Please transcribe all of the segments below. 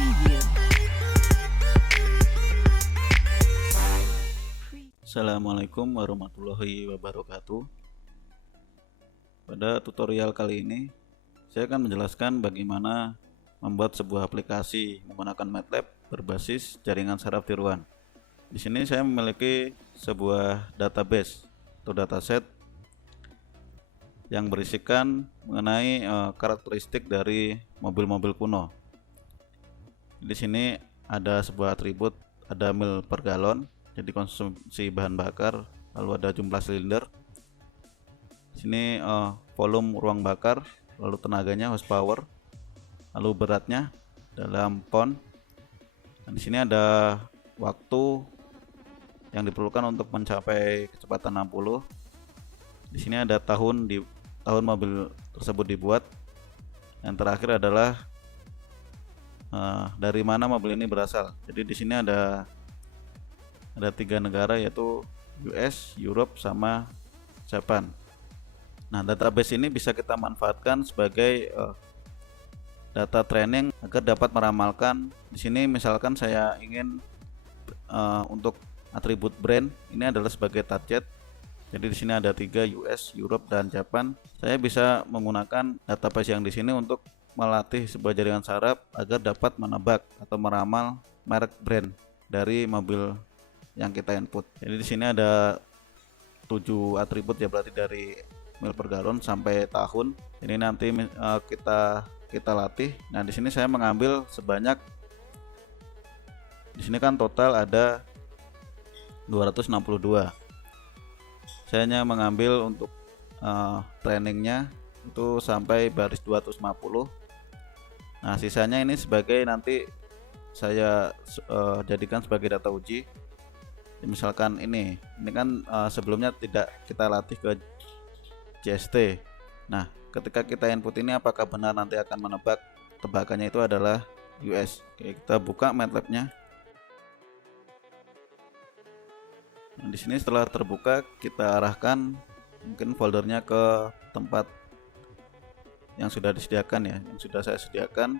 Preview. Assalamualaikum warahmatullahi wabarakatuh. Pada tutorial kali ini saya akan menjelaskan bagaimana membuat sebuah aplikasi menggunakan MATLAB berbasis jaringan saraf tiruan. Di sini saya memiliki sebuah database atau dataset yang berisikan mengenai karakteristik dari mobil-mobil kuno. Di sini ada sebuah atribut, ada mil per galon, jadi konsumsi bahan bakar, lalu ada jumlah silinder. Di sini volume ruang bakar, lalu tenaganya horsepower, lalu beratnya dalam pound. Dan di sini ada waktu yang diperlukan untuk mencapai kecepatan 60. Di sini ada tahun mobil tersebut dibuat. Yang terakhir adalah dari mana mobil ini berasal. Jadi di sini ada 3 negara, yaitu US, Europe, sama Japan. Nah, database ini bisa kita manfaatkan sebagai data training agar dapat meramalkan. Di sini misalkan saya ingin untuk atribut brand ini adalah sebagai target. Jadi di sini ada 3, US, Europe, dan Japan. Saya bisa menggunakan database yang di sini untuk melatih sebuah jaringan saraf agar dapat menebak atau meramal merek brand dari mobil yang kita input. Jadi di sini ada 7 atribut ya, berarti dari mil per galon sampai tahun. Ini nanti kita latih. Nah, di sini saya mengambil sebanyak, di sini kan total ada 262. Saya hanya mengambil untuk trainingnya itu sampai baris 250. Nah, sisanya ini sebagai nanti saya jadikan sebagai data uji. Misalkan ini kan sebelumnya tidak kita latih ke JST. Nah, ketika kita input ini apakah benar nanti akan menebak, tebakannya itu adalah US. Oke, kita buka MATLAB-nya. Nah, di sini setelah terbuka kita arahkan mungkin foldernya ke tempat yang sudah disediakan ya, yang sudah saya sediakan.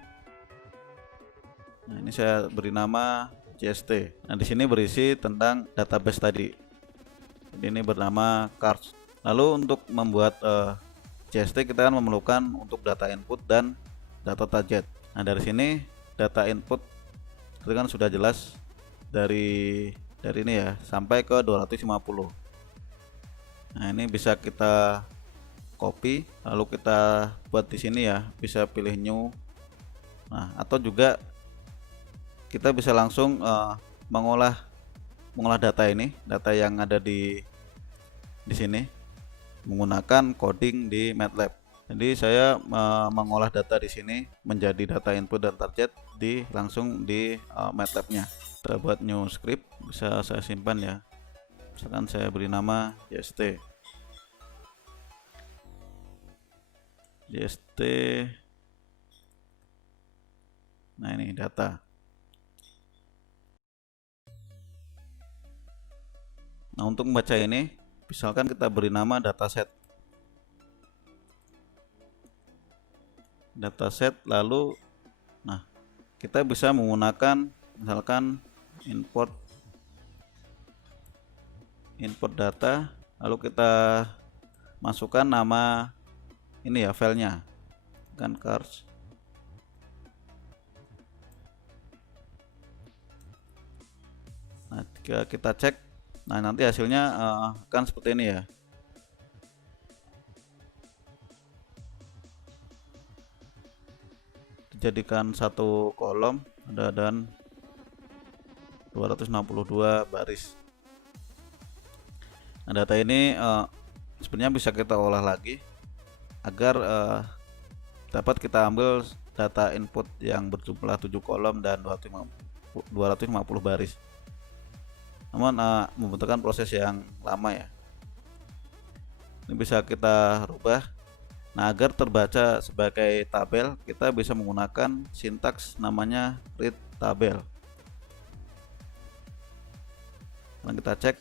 Nah, ini saya beri nama JST. Nah, di sini berisi tentang database tadi. Jadi ini bernama cars. Lalu untuk membuat JST kita kan memerlukan untuk data input dan data target. Nah, dari sini data input itu kan sudah jelas dari ini ya sampai ke 250. Nah, ini bisa kita copy lalu kita buat di sini ya, bisa pilih new. Nah, atau juga kita bisa langsung mengolah data ini, data yang ada di sini menggunakan coding di MATLAB. Jadi saya mengolah data di sini menjadi data input dan target langsung di MATLAB-nya. Kita buat new script, bisa saya simpan ya. Misalkan saya beri nama JST. Nah, ini data. Nah, untuk membaca ini misalkan kita beri nama dataset. Lalu nah, kita bisa menggunakan misalkan import data, lalu kita masukkan nama ini ya, filenya kan cars. Nah, jika kita cek, nah nanti hasilnya kan seperti ini ya. Dijadikan satu kolom dan 262 baris. Nah, data ini sebenarnya bisa kita olah lagi agar dapat kita ambil data input yang berjumlah 7 kolom dan 250 baris. Namun membutuhkan proses yang lama ya. Ini bisa kita rubah. Nah, agar terbaca sebagai tabel, kita bisa menggunakan sintaks namanya read tabel. Nah, kita cek.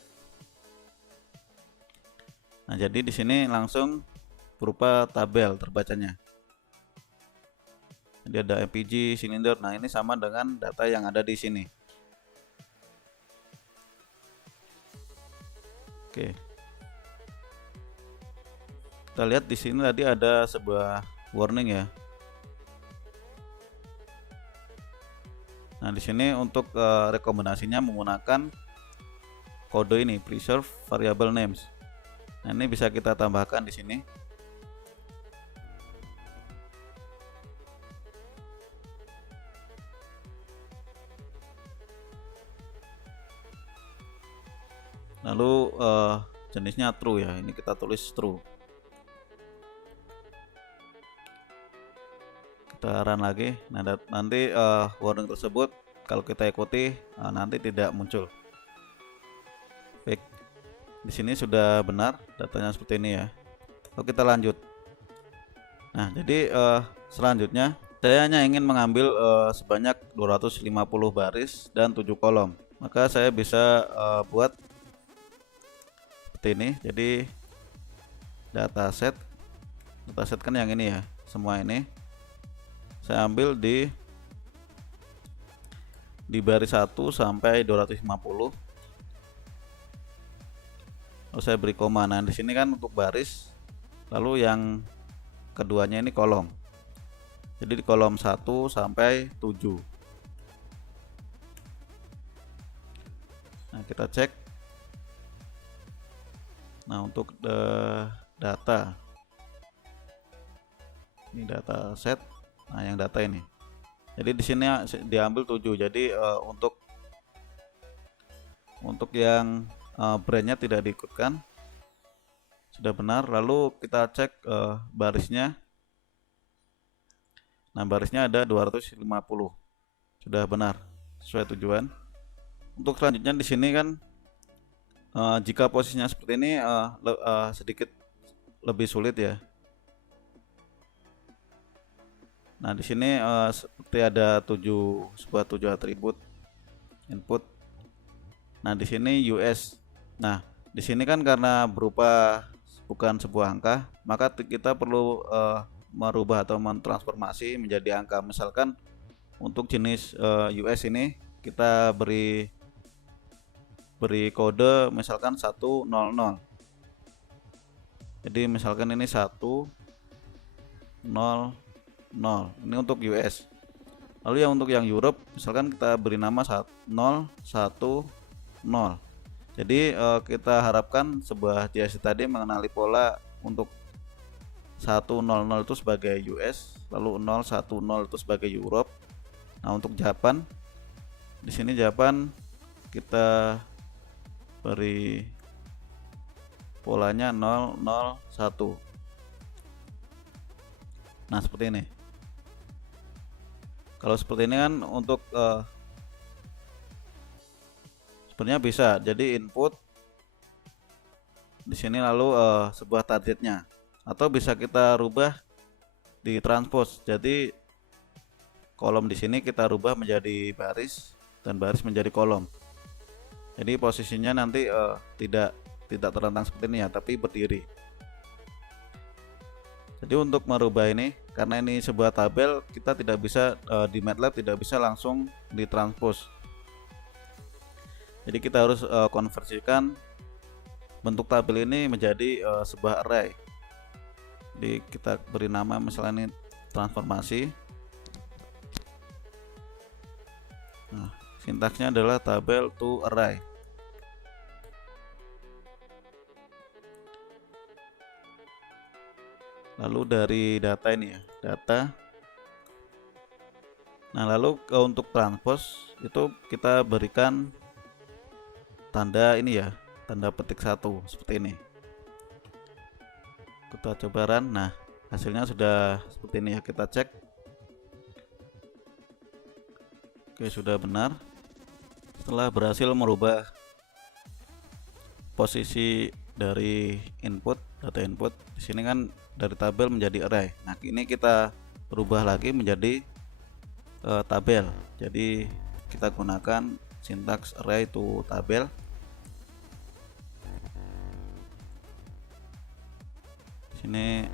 Nah, jadi di sini langsung berupa tabel terbacanya. Jadi ada MPG, silinder. Nah, ini sama dengan data yang ada di sini. Oke. Kita lihat di sini tadi ada sebuah warning ya. Nah, di sini untuk rekomendasinya menggunakan kode ini, preserve variable names. Nah, ini bisa kita tambahkan di sini. Lalu jenisnya true ya. Ini kita tulis true. Kita run lagi. Nah, nanti warning tersebut kalau kita ikuti nanti tidak muncul. Baik. Di sini sudah benar datanya seperti ini ya. Lalu kita lanjut. Nah, jadi selanjutnya saya hanya ingin mengambil sebanyak 250 baris dan 7 kolom. Maka saya bisa buat seperti ini. Jadi dataset kan yang ini ya, semua ini saya ambil di baris 1 sampai 250. Lalu saya beri koma. Nah, di sini kan untuk baris, lalu yang keduanya ini kolom. Jadi di kolom 1 sampai 7. Nah, kita cek. Nah, untuk data, ini data set. Nah, yang data ini. Jadi di sini diambil 7. Jadi untuk yang brandnya tidak diikutkan, sudah benar. Lalu kita cek barisnya. Nah, barisnya ada 250, sudah benar sesuai tujuan. Untuk selanjutnya di sini kan jika posisinya seperti ini sedikit lebih sulit ya. Nah, di sini seperti ada sebuah 7 atribut input. Nah, di sini US. Nah, di sini kan karena berupa bukan sebuah angka, maka kita perlu merubah atau mentransformasi menjadi angka. Misalkan untuk jenis US ini kita beri kode misalkan 100. Jadi misalkan ini 100. Ini untuk US. Lalu yang untuk yang Europe misalkan kita beri nama 010. Jadi kita harapkan sebuah JSP tadi mengenali pola untuk 100 itu sebagai US, lalu 010 itu sebagai Europe. Nah, untuk Japan, di sini Japan kita beri polanya 001. Nah, seperti ini. Kalau seperti ini kan untuk sebenarnya bisa jadi input di sini lalu sebuah targetnya, atau bisa kita rubah di transpose. Jadi kolom di sini kita rubah menjadi baris dan baris menjadi kolom. Jadi posisinya nanti tidak terlentang seperti ini ya, tapi berdiri. Jadi untuk merubah ini, karena ini sebuah tabel, kita tidak bisa di MATLAB tidak bisa langsung ditranspose. Jadi kita harus konversikan bentuk tabel ini menjadi sebuah array. Jadi kita beri nama misalnya ini transformasi. Nah, sintaksnya adalah tabel to array. Lalu dari data ini ya, data. Nah, lalu untuk transpose itu kita berikan tanda ini ya, tanda petik 1 seperti ini. Kita coba run. Nah, hasilnya sudah seperti ini ya, kita cek. Oke, sudah benar. Setelah berhasil merubah posisi dari data input, di sini kan dari tabel menjadi array. Nah, ini kita rubah lagi menjadi tabel. Jadi kita gunakan sintaks array to tabel. Di sini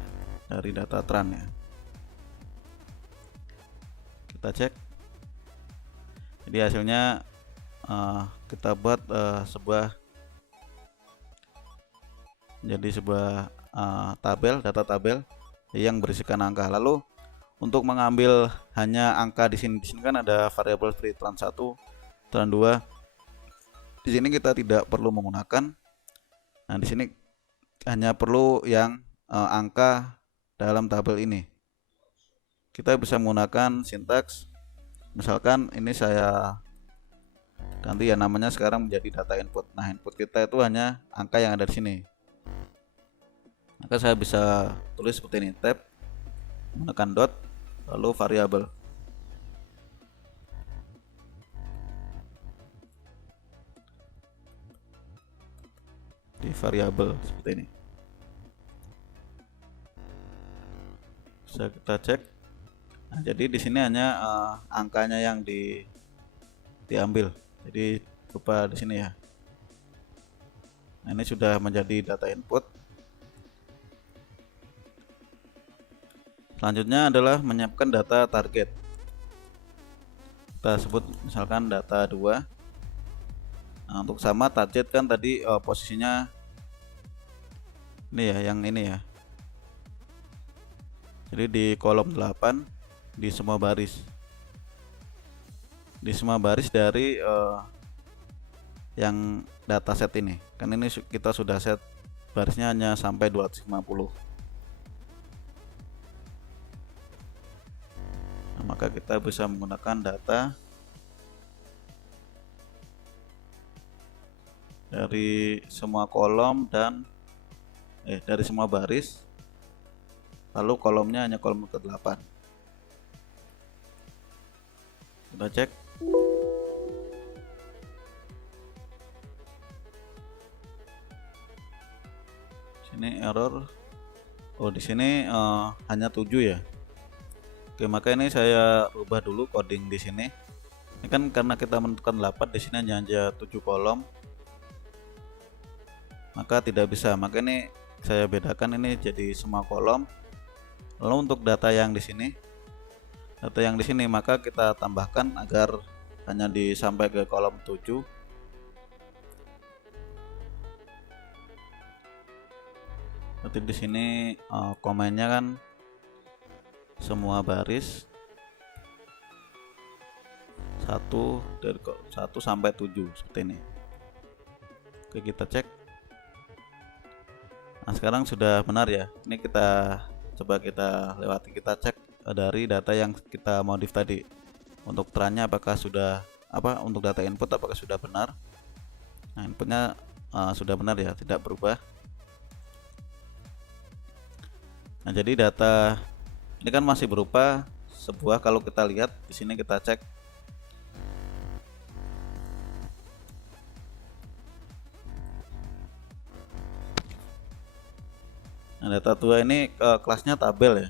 dari data tran ya. Kita cek. Jadi hasilnya kita buat sebuah tabel, data tabel yang berisikan angka. Lalu untuk mengambil hanya angka di sini kan ada variabel free trans 1, trans 2. Di sini kita tidak perlu menggunakan. Nah, di sini hanya perlu yang angka dalam tabel ini. Kita bisa menggunakan sintaks. Misalkan ini saya ganti ya namanya sekarang menjadi data input. Nah, input kita itu hanya angka yang ada di sini. Maka saya bisa tulis seperti ini, tab, menggunakan dot, lalu variabel. Di variabel seperti ini. Bisa kita cek. Nah, jadi di sini hanya angkanya yang diambil. Jadi berupa di sini ya. Nah, ini sudah menjadi data input. Selanjutnya adalah menyiapkan data target. Kita sebut misalkan data 2. Nah, untuk sama target kan tadi posisinya ini ya, yang ini ya. Jadi di kolom 8 di semua baris. Di semua baris dari yang dataset ini. Kan ini kita sudah set barisnya hanya sampai 250. Nah, maka kita bisa menggunakan data dari semua kolom dan dari semua baris, lalu kolomnya hanya kolom ke-8. Kita cek. Sini error. Oh, di sini hanya 7 ya. Oke, maka ini saya ubah dulu coding di sini. Ini kan karena kita menentukan 8, di sini hanya 7 kolom. Maka tidak bisa. Maka ini saya bedakan ini jadi semua kolom. Lalu untuk data yang di sini, maka kita tambahkan agar hanya sampai ke kolom 7. Berarti di sini komennya kan semua baris 1 dari 1 sampai 7 seperti ini. Oke, kita cek. Nah, sekarang sudah benar ya. Ini kita coba kita lewati, kita cek dari data yang kita modif tadi. Untuk trennya apakah sudah untuk data input apakah sudah benar. Nah, inputnya sudah benar ya, tidak berubah. Nah, jadi data ini kan masih berupa sebuah, kalau kita lihat di sini kita cek. Nah, data 2 ini kelasnya tabel ya.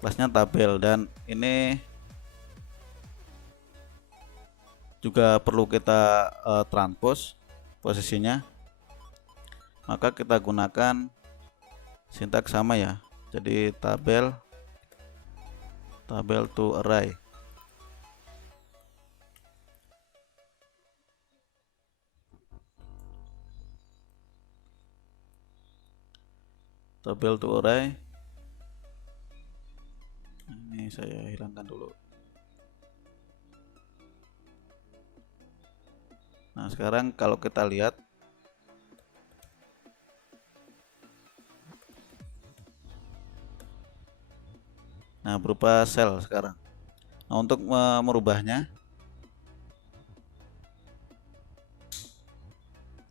Kelasnya tabel, dan ini juga perlu kita transpose posisinya. Maka kita gunakan sintaks sama ya. Jadi tabel to array. Tabel to array. Ini saya hilangkan dulu. Nah, sekarang kalau kita lihat, nah berupa sel sekarang. Nah, untuk merubahnya,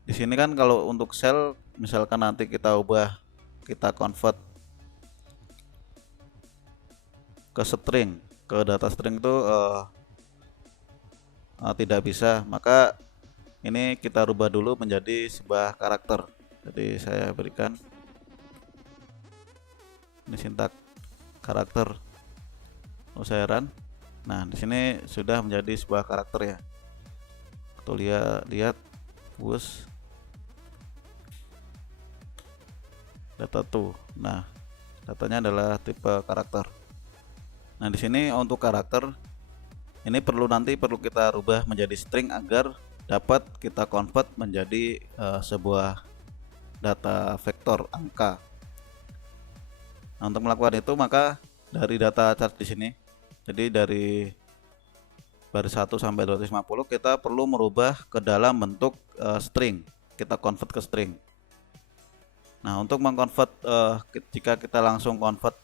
di sini kan kalau untuk sel, misalkan nanti kita ubah, kita convert ke string, ke data string itu tidak bisa. Maka ini kita rubah dulu menjadi sebuah karakter. Jadi saya berikan ini sintaks karakter, lalu saya run. Nah, di sini sudah menjadi sebuah karakter ya. Tuh lihat push data tuh. Nah, datanya adalah tipe karakter. Nah, di sini untuk karakter ini nanti perlu kita rubah menjadi string agar dapat kita convert menjadi sebuah data vektor angka. Nah, untuk melakukan itu maka dari data chart di sini, jadi dari baris 1 sampai 250 kita perlu merubah ke dalam bentuk string, kita convert ke string. Nah, untuk mengconvert jika kita langsung convert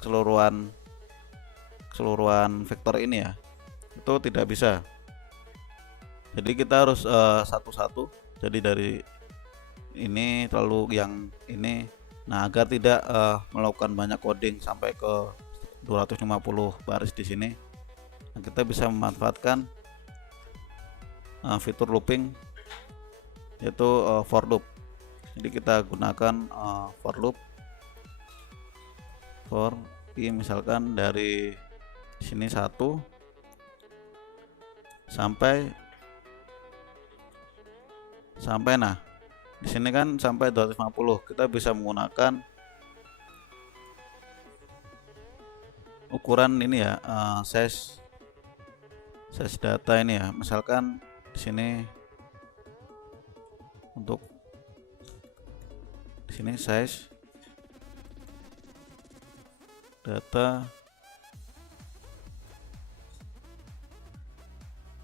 keseluruhan vektor ini ya, itu tidak bisa. Jadi kita harus satu-satu. Jadi dari ini lalu yang ini. Nah, agar tidak melakukan banyak coding sampai ke 250 baris di sini, nah, kita bisa memanfaatkan fitur looping, yaitu for loop. Jadi kita gunakan for loop for i, misalkan dari sini 1 sampai nah di sini kan sampai 250, kita bisa menggunakan ukuran ini ya, size data ini ya. Misalkan di sini untuk di sini size data.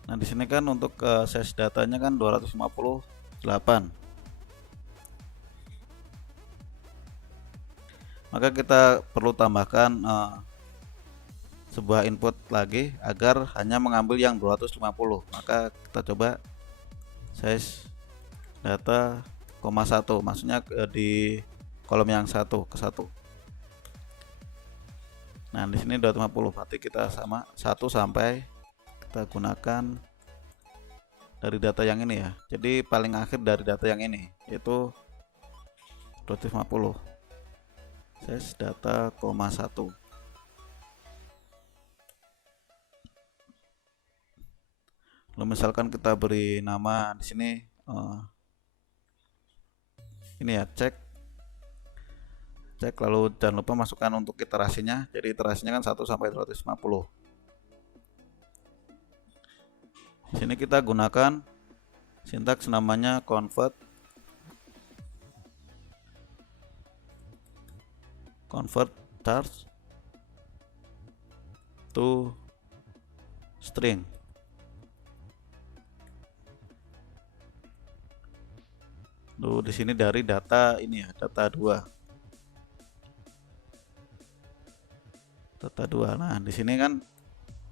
Nah, di sini kan untuk size datanya kan 258. Maka kita perlu tambahkan sebuah input lagi agar hanya mengambil yang 250. Maka kita coba size data, 1, maksudnya di kolom yang 1 ke 1. Nah, di sini 250, berarti kita sama 1 sampai kita gunakan dari data yang ini ya. Jadi paling akhir dari data yang ini yaitu 250. Size data, 1. Lalu misalkan kita beri nama di sini ini ya, cek, lalu jangan lupa masukkan untuk iterasinya. Jadi iterasinya kan 1 sampai 250. Di sini kita gunakan sintaks namanya convert chars to string. Di sini dari data ini ya, data 2. Nah, di sini kan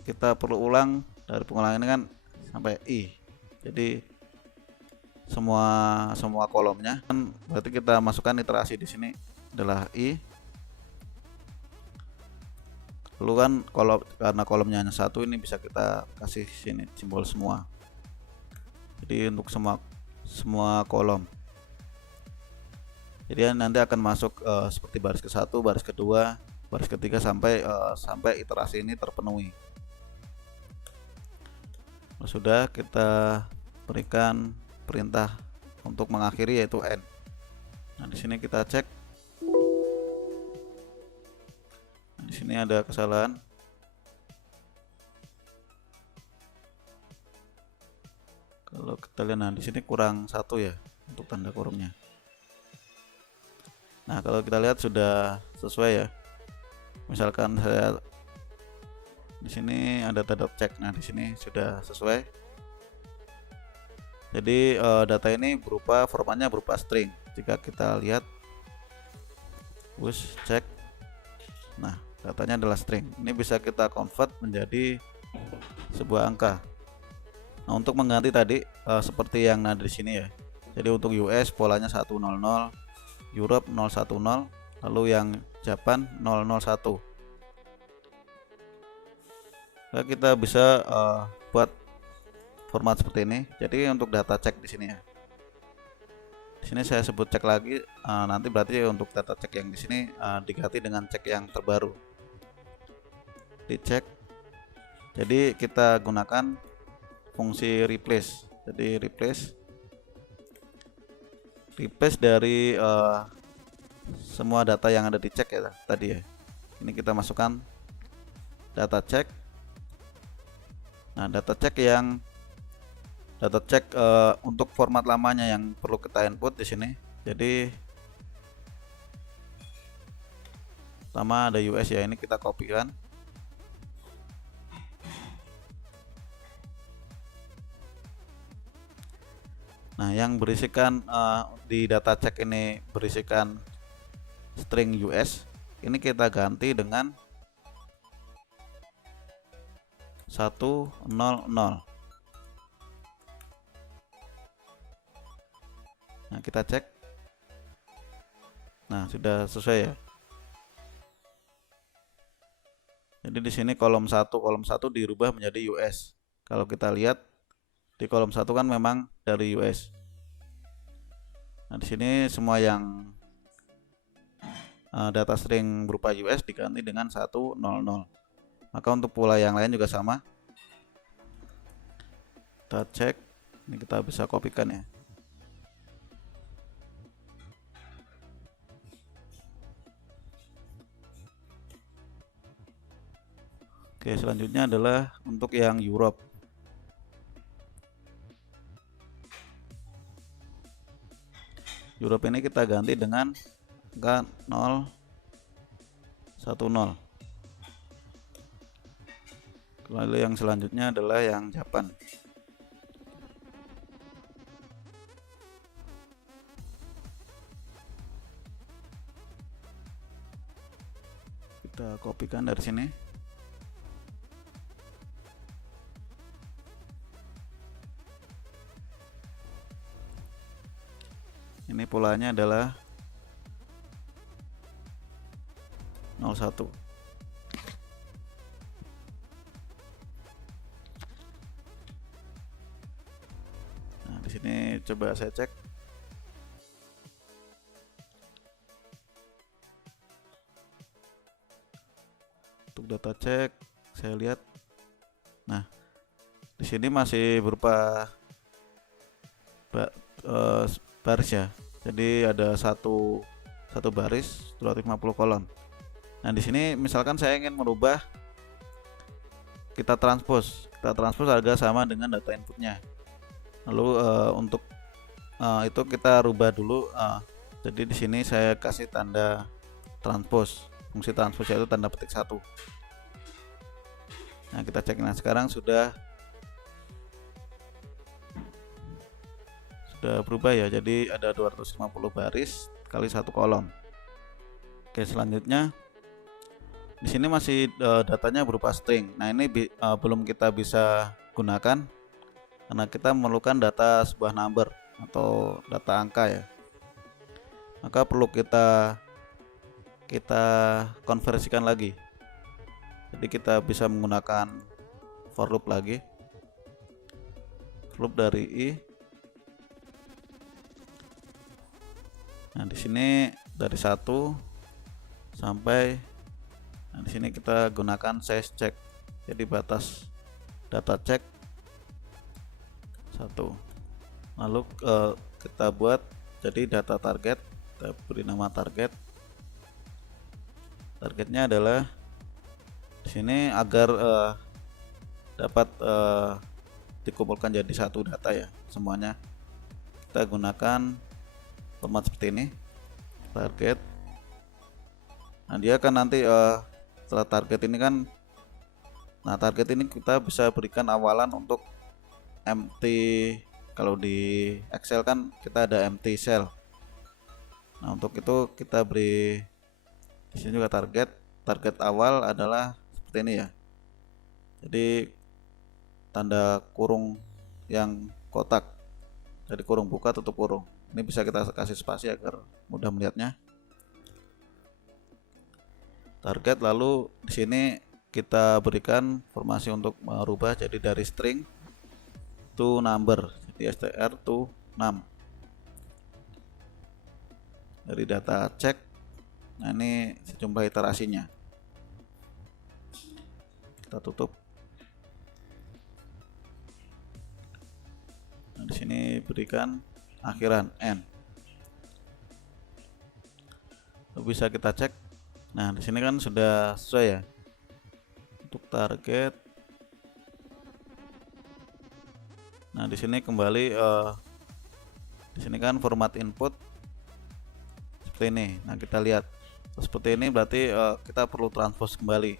kita perlu ulang, dari pengulangan ini kan sampai i. Jadi semua kolomnya kan berarti kita masukkan iterasi di sini adalah i. Lalu kan karena kolomnya hanya 1, ini bisa kita kasih sini simbol semua. Jadi untuk semua kolom. Jadi nanti akan masuk seperti baris ke-1, baris ke-2, baris ke-3 sampai iterasi ini terpenuhi. Sudah kita berikan perintah untuk mengakhiri yaitu end. Nah, di sini kita cek. Nah, di sini ada kesalahan. Kalau kita lihat, nah di sini kurang 1 ya untuk tanda kurungnya. Nah, kalau kita lihat sudah sesuai ya. Misalkan saya di sini ada tanda cek. Nah, di sini sudah sesuai. Jadi data ini formatnya berupa string. Jika kita lihat push check, nah datanya adalah string. Ini bisa kita convert menjadi sebuah angka. Nah, untuk mengganti tadi seperti yang ada di sini ya. Jadi untuk US polanya 100, Europe 010, lalu yang Japan 001. Nah, kita bisa buat format seperti ini. Jadi untuk data cek di sini ya. Di sini saya sebut cek lagi, nanti berarti untuk data cek yang di sini diganti dengan cek yang terbaru. Dicek. Jadi kita gunakan fungsi replace. Jadi replace dari semua data yang ada di cek ya tadi ya. Ini kita masukkan data check. Nah, data check untuk format lamanya yang perlu kita input di sini. Jadi pertama ada US ya, ini kita kopikan. Nah, yang berisikan di data check ini berisikan string US, ini kita ganti dengan 100. Nah, kita cek. Nah, sudah sesuai ya. Jadi di sini kolom 1 dirubah menjadi US. Kalau kita lihat di kolom 1 kan memang dari US. Nah, di sini semua yang data string berupa US diganti dengan 100. Maka untuk pola yang lain juga sama. Kita cek. Ini kita bisa kopikan ya. Oke, selanjutnya adalah untuk yang Europe. Europe ini kita ganti dengan angka 010. Lalu yang selanjutnya adalah yang Japan. Kita kopikan dari sini. Ini polanya adalah 01. Nah, di sini coba saya cek. Untuk data cek saya lihat. Nah, di sini masih berupa baris ya. Jadi ada satu baris 250 kolom. Nah, di sini misalkan saya ingin merubah, kita transpose harga sama dengan data inputnya. Lalu untuk itu kita rubah dulu. Jadi di sini saya kasih tanda transpose. Fungsi transpose itu tanda petik 1. Nah, kita cek. Nah, sekarang sudah berubah ya. Jadi ada 250 baris kali 1 kolom. Oke, selanjutnya di sini masih datanya berupa string. Nah, ini belum kita bisa gunakan karena kita memerlukan data sebuah number atau data angka ya. Maka perlu kita konversikan lagi. Jadi kita bisa menggunakan for loop lagi. For loop dari i. Nah, di sini dari 1 sampai, nah di sini kita gunakan size check. Jadi batas data check 1. Lalu kita buat jadi data target. Kita beri nama target. Targetnya adalah di sini agar dapat dikumpulkan jadi satu data ya semuanya. Kita gunakan format seperti ini, target. Nah, dia kan nanti setelah target ini kan, nah target ini kita bisa berikan awalan untuk empty. Kalau di Excel kan kita ada empty cell. Nah, untuk itu kita beri di sini juga target awal adalah seperti ini ya. Jadi tanda kurung yang kotak, jadi kurung buka tutup kurung. Ini bisa kita kasih spasi agar mudah melihatnya. Target, lalu di sini kita berikan informasi untuk merubah jadi dari string to number, jadi str to num. Dari data check. Nah, ini sejumlah iterasinya. Kita tutup. Nah, di sini berikan akhiran n. Lalu bisa kita cek. Nah, di sini kan sudah sesuai ya. Untuk target, nah di sini kembali di sini kan format input seperti ini. Nah kita lihat seperti ini, berarti kita perlu transpose kembali.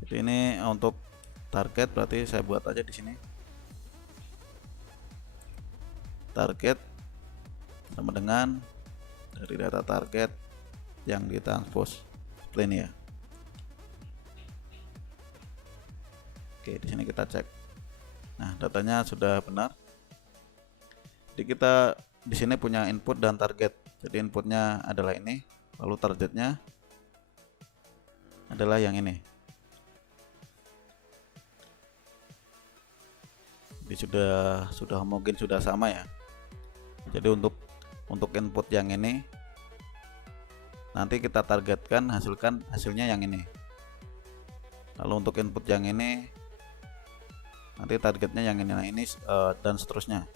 Jadi ini untuk target, berarti saya buat aja di sini target sama dengan dari data target yang ditranspose seperti ini ya. Oke, di sini kita cek. Nah, datanya sudah benar. Jadi kita di sini punya input dan target. Jadi inputnya adalah ini, lalu targetnya adalah yang ini. Jadi sudah homogen, sudah sama ya. Jadi untuk input yang ini nanti kita targetkan hasilnya yang ini. Lalu untuk input yang ini nanti targetnya yang ini. Nah ini dan seterusnya.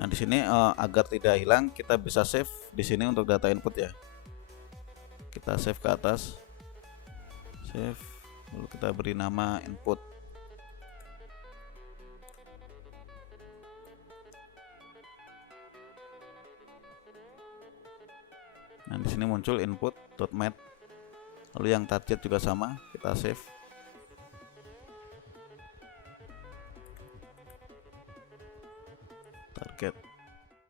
Nah di sini agar tidak hilang kita bisa save di sini untuk data input ya. Kita save ke atas, save, lalu kita beri nama input. Nah di sini muncul input.mat. Lalu yang target juga sama, kita save. Target.